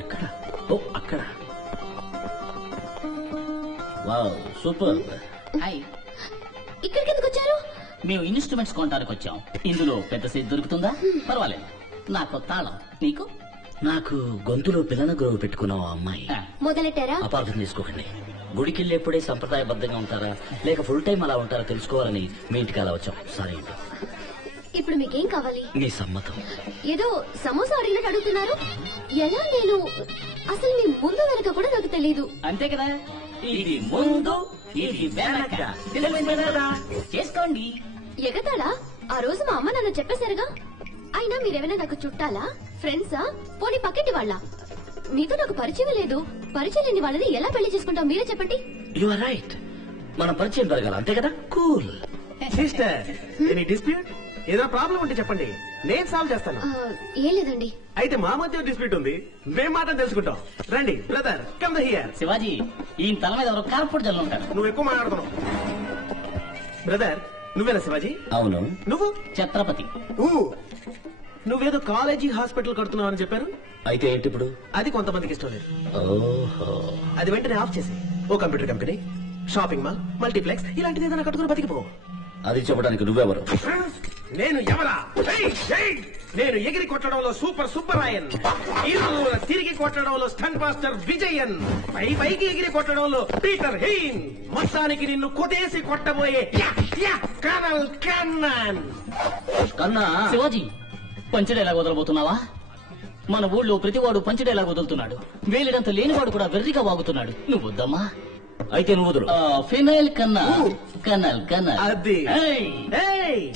ఎక్కడ? ఓ అక్కడ. Wow, super. Hi, ఇక్కడికి ఎందుకు వచ్చారు? మేము ఇన్స్ట్రుమెంట్స్ కొనడానికి వచ్చాం. ఇందులో పెద్ద సీట్ దొరుకుతుందా? పర్వాలేదు. నాకు తాళం, నీకు? నాకు గొంతులో పిల్లన గురువు పెట్టుకున్నావు అమ్మాయి. మొదలెట్టారా? అపార్థం తీసుకోకండి. గుడికి వెళ్ళేప్పుడే సంప్రదాయబద్ధంగా ఉంటారా లేక ఫుల్ టైం అలా ఉంటారా తెలుసుకోవాలని మీ ఇంటికి అలా వచ్చాం. సారీ అండి. ఇప్పుడు మీకేం కావాలి? మీ సమ్మతం. ఏదో సమోసా అడిగినట్టు అడుగుతున్నారు. ఎలా? నేను అసలు మీ ముందు వెనక కూడా నాకు తెలియదు. అంతే కదా, ఇది ముందు ఇది వెనక. చేసుకోండి. ఎగతాడా? ఆ రోజు మా అమ్మ నాన్న చెప్పేశారుగా. అయినా మీరేమైనా నాకు చుట్టాలా, ఫ్రెండ్సా, పోనీ పక్కింటి వాళ్ళ? మీతో నాకు పరిచయం లేదు. పరిచయం లేని వాళ్ళని ఎలా పెళ్లి చేసుకుంటాం మీరే చెప్పండి. You are right. మన పరిచయం జరగాలి, అంతే కదా? కూల్. Sister, any dispute? ఏదైనా ప్రాబ్లం ఉంటే చెప్పండి, నేను సాల్వ్ చేస్తాను. ఏం లేదండి. అయితే మా మధ్య డిస్ప్యూట్ ఉంది, మేం మాత్రం తెలుసుకుంటాం. రండి బ్రదర్, కమ్ హియర్. శివాజీ, ఈ తల మీద ఎవరో కార్పొరేట్ జల్లు ఉంటారు. నువ్వు ఎక్కువ మాట్లాడుతున్నావు. బ్రదర్, నువ్వేనా శివాజీ? అవును. నువ్వు? ఛత్రపతి. నువ్వేదో కాలేజీ హాస్పిటల్ కడుతున్నావు అని చెప్పారు. అయితే ఏంటి ఇప్పుడు? అది కొంతమందికి ఇష్టం లేదు. ఓహో. అది వెంటనే ఆఫ్ చేసి ఓ computer company, shopping mall, multiplex ఇలాంటిది ఏదైనా కట్టుకుని బతికిపో. అది చెప్పడానికి నువ్వెవరు? నేను ఎవరా? నేను ఎగిరి కొట్టడంలో సూపర్ సుబ్బరాయన్, ఈరుల తిరిగి కొట్టడంలో స్టంట్ మాస్టర్ విజయన్, పైకి ఎగిరి కొట్టడంలో పీటర్ హెయిన్, మొత్తానికి నిన్ను కొట్టేసి కొట్టబోయే కర్నల్ కన్నాన్. కన్నా. శివాజీ, పంచడేలా వదలబోతున్నావా? మన ఊళ్ళో ప్రతివాడు పంచడేలా వదులుతున్నాడు. వేలిడంత లేనివాడు కూడా వెర్రిగా వాగుతున్నాడు. నువ్వు వద్దమ్మా. అయితే నువ్వు వదులు. ఫినైల్ కన్నా కనల్ కనల్. అది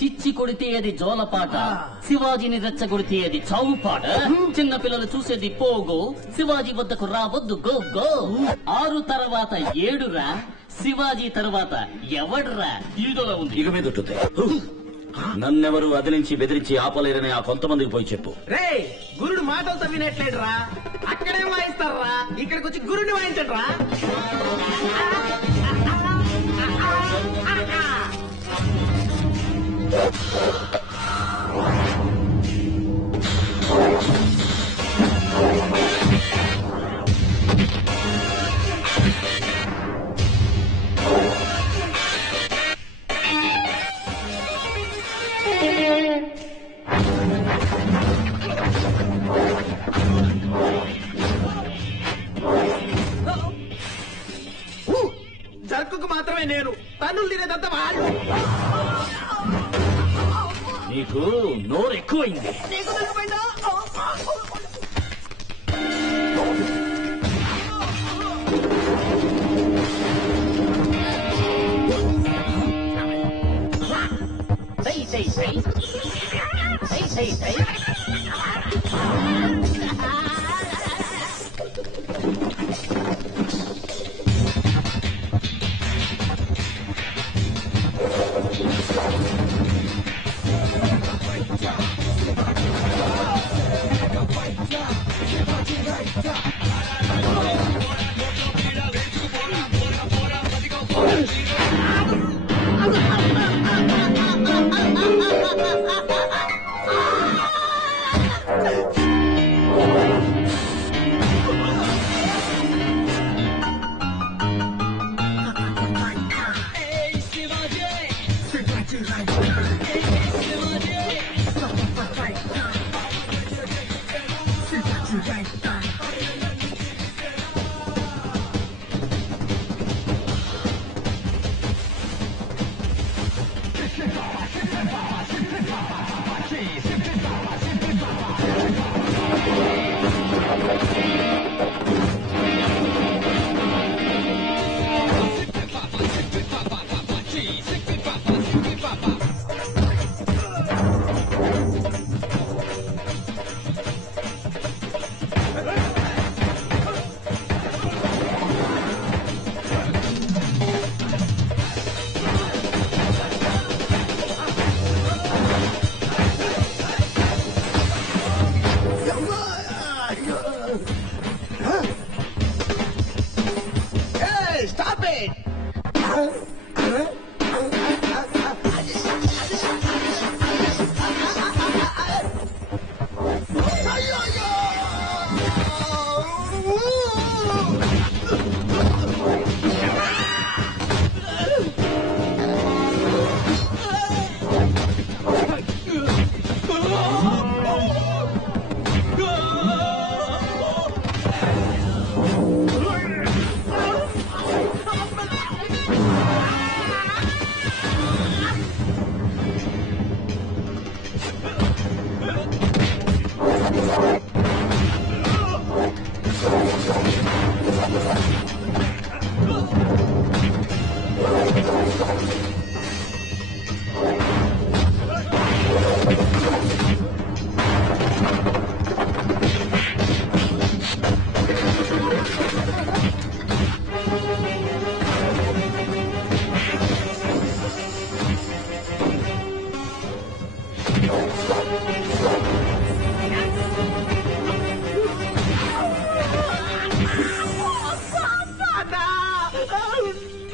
చిచ్చి కొడితే అది జోలపాట, శివాజీని రెచ్చగొడితే అది చావు పాట. చిన్న పిల్లలు చూసేది పోగో, శివాజీ వద్దకు రావద్దు గో గో. 6 తర్వాత 7 రా, శివాజీ తర్వాత ఎవడ్రా? ఈడోలా ఉంది. ఇక మీద ఉంటుంది. నన్నెవరు అదిలించి బెదిరించి ఆపలేరని ఆ కొంతమందికి పోయి చెప్పు. రే, గురుడు మాటలతో వినట్లేడురా, అక్కడే వాయిస్తారా, ఇక్కడికి వచ్చి గురుడిని వాయించండి రా. జర్కుకు మాత్రమే నేను, తన్నులు తినేదంతా వాళ్ళు. నీకు నోరు ఎక్కువైంది. నీకు తెలిసిపోయిందా?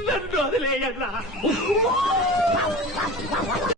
నన్ను వదిలేయన్నా